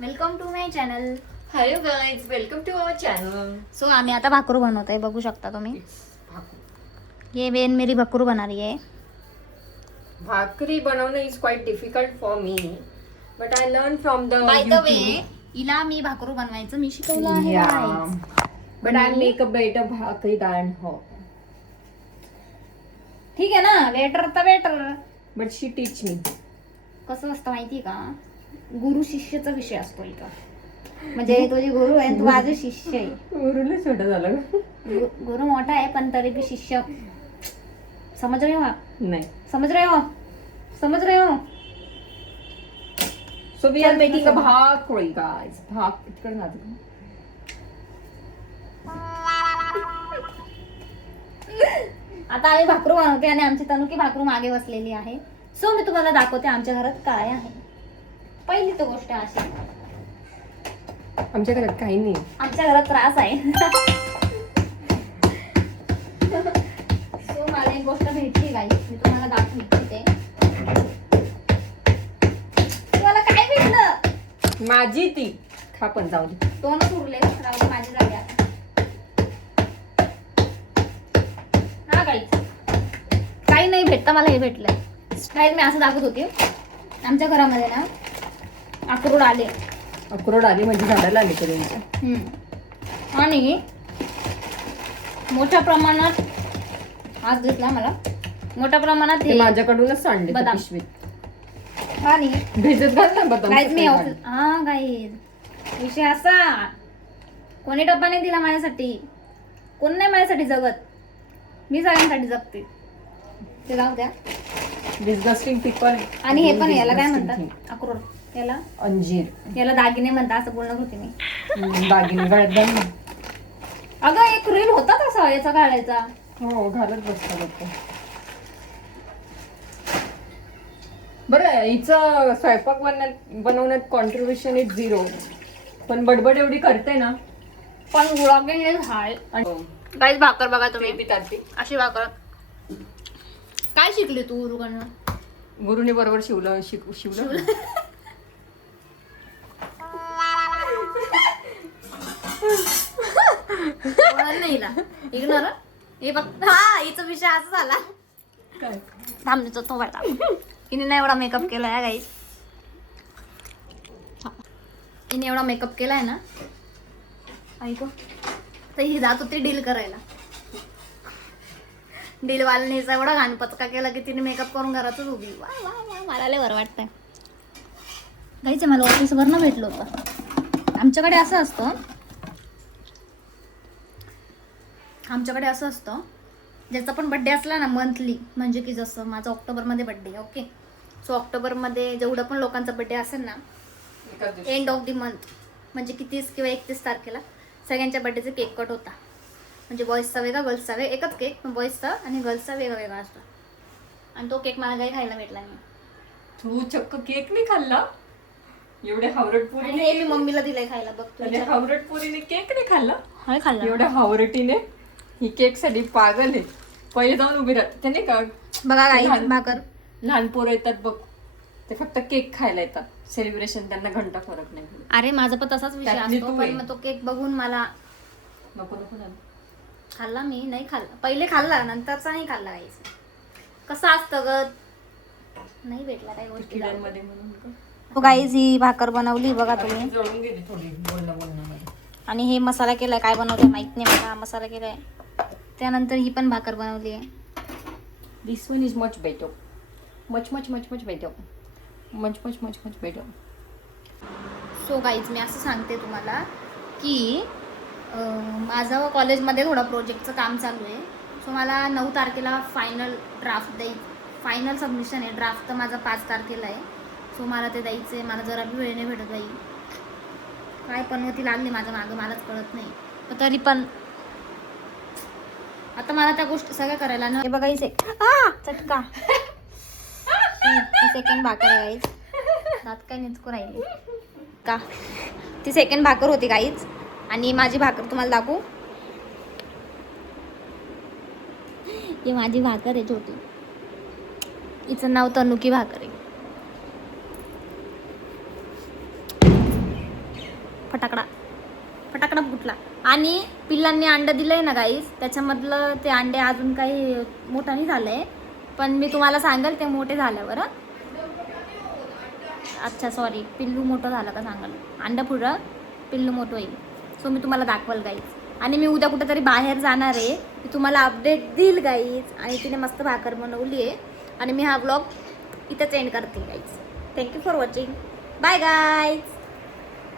Welcome to my channel. Hello guys, welcome to our channel. So आम्ही आता भाकरू बनवत आहे, बघू शकता तुम्ही. ये बेन मेरी भाकरू बना रही है. भाकरी बनवणं is quite difficult for me, but I learn from the by the way हिला मी भाकरू बनवायचं मी शिकवलं आहे guys. But I make a better भाकरी दॅन हो. ठीक आहे ना, वेटर तर waiter. But she teach me. कसं असतं माहिती का, गुरु शिष्याचा विषय असतो इथं. म्हणजे तुझी गुरु आहे, तू माझं शिष्य आहे. गुरुला छोटा झाला. गुरु मोठा आहे पण तरी भी शिष्य. समझ रहे हो आप? नाही. समझ रहे हो? समझ रहे हो? So we are making a bhakri guys. इकडे जाते. आता आम्ही भाकरू बनवते आणि आमची तनुकी भाकरू मागे बसलेली आहे. सो मी तुम्हाला दाखवते आमच्या घरात काय आहे. पहिली तर गोष्ट अशी, आमच्या घरात काही नाही. आमच्या घरात त्रास आहे. सो मला एक गोष्ट भेटली गाई, मी तुम्हाला दाखवते. तुम्हाला काय भेटलं? माझी ती खा पण जाऊ दे. दोनच उरले, राहू दे, माझी झाली आता. हा गाईच, काही नाही भेटतं, मला हे भेटलं. गाईज मी असं दाखवत होती, आमच्या घरामध्ये ना अक्रोड आले. अक्रोड आली म्हणजे झाडाला आली तरी. आणि मोठ्या प्रमाणात आज दिसला मला, मोठ्या प्रमाणात ते माझ्याकडूनच सांडले त्या बदाम. पिशवीत. आणि भिजत घाल ना बदाम. गाईज मी सकाळी घाल. हा गाईज विषय असा, कोणी डब्बा नाही दिला माझ्यासाठी, कोण नाही माझ्यासाठी जगत, मी सगळ्यांसाठी जगते. ते जाऊ द्या. Disgusting people. आणि हे पण याला काय म्हणतात, अक्रोड, याला अंजीर. याला दागिने म्हणतात असं बोलत होते मी. दागिने गळ्यात. अगं एक रील होता तसा याचा घालायचा. हो, घालत बसतात लोक. बरं, हिचं स्वयंपाक बनवण्यात कॉन्ट्रीब्युशन इज 0, पण बडबड एवढी करते ना. पण ब्लॉगिंग इज हाय. गाईज भाकर बघा तुम्ही, अशी भाकर. काय शिकली तू गुरुकडनं? गुरुने बरोबर शिवलं. नाही इग्नोर. हे बघ, हा हिचा विषय असा झाला. काय थांबतो तो बघा, हिने नाही एवढा मेकअप केलाय गाईज. हिने एवढा मेकअप केलाय ना, ऐको तर ही जात होती डील करायला. डीलवाल्याने एवढा घाण पचका केला की तिने मेकअप करून घरातच उभी. वा वा वा, मला लय बरं वाटतंय. गाईचं मला ऑफिसवर न भेटलं होतं. आमच्याकडे असं असतं, ज्याचा पण बड्डे असला ना मंथली, म्हणजे की जसं माझा ऑक्टोबरमध्ये बड्डे, ओके. सो ऑक्टोबरमध्ये जेवढं पण लोकांचा बड्डे असेल ना, एंड ऑफ द मंथ म्हणजे की 30 किंवा 31 तारखेला सगळ्यांच्या बड्डेचा केक कट होता. म्हणजे बॉईजचा वेगळा, गर्ल्सचा वेगळा, एकच केक, पण बॉईजचा आणि गर्ल्सचा वेगळा वेगळा असतो. आणि तो केक मला काही खायला भेटला नाही. तू चक्क केक नाही खाल्ला? एवढ्या हावरटपुरीने हे मी मम्मीला दिलंय खायला. बघ आणि हावरटपुरीने केक नाही खाल्ला? हाय खाल्ला. एवढ्या हावरटीने ही केक साठी पागल आहे. पहिले जाऊन उभी राहते त्याने का. बघा काही भाकर. लहान पोरं येतात बघ, ते फक्त केक खायला येतात. सेलिब्रेशन त्यांना घंटा फरक नाही. अरे माझा पण तसाच विषय त्यातली असतो, तू पण आहे. मग तो केक बघून मला नको झालं. खाल्ला. मी नाही खाल्ला, पहिले खाल्ला, नंतरचा नाही खाल्ला. काहीच कसं असतं ग, नाही भेटला काही गोष्टी. किड्यांमध्ये म्हणून गाईज ही भाकर बनवली बघा तुम्ही. जळून गेली थोडी बोलण्यामध्ये. आणि हे मसाला केलाय, काय बनवते माहित नाही मला, मसाला केलाय. त्यानंतर ही पण भाकर बनवली आहे. This one is much better. Much better. Much better. So guys मी असं सांगते तुम्हाला की माझं कॉलेजमध्ये थोडं प्रोजेक्टचं काम चालू आहे. सो मला 9 तारखेला फायनल ड्राफ्ट फायनल सबमिशन आहे. ड्राफ्ट तर माझा 5 तारखेला आहे. सो मला ते द्यायचं आहे. मला जरा बी वेळ नाही भेटत बाई, काय पनवती लागली माझ्या मागं, मलाच कळत नाही. पण तरी पण आता मला त्या गोष्टी सगळ्या करायला ना. हे बघा ही चटका सेकंड भाकर आहे गाईज. दात काय निचकू राहिली का. ती सेकंड भाकर होती गाईज. आणि माझी भाकर तुम्हाला दाखवू. ही माझी भाकर आहे छोटी, हिचं नाव तनुकी भाकर आहे. फटाकडा फटाकडा फुटला. आणि पिल्लांनी अंडं दिलंय ना गाईस, त्याच्यामधलं ते अंडे अजून काही मोठं नाही झालंय, पण मी तुम्हाला सांगेल ते मोठे झाल्यावर. अच्छा सॉरी, पिल्लू मोठं झालं का सांगाल. अंडं फुटलं, पिल्लू मोठं होईल. सो मी तुम्हाला दाखवाल गाईज. आणि मी उद्या कुठेतरी बाहेर जाणार आहे, मी तुम्हाला अपडेट देईल गाईज. आणि तिने मस्त भाकर बनवली आहे. आणि मी हा व्लॉग इथंच एंड करते guys. Thank you for watching. Bye guys.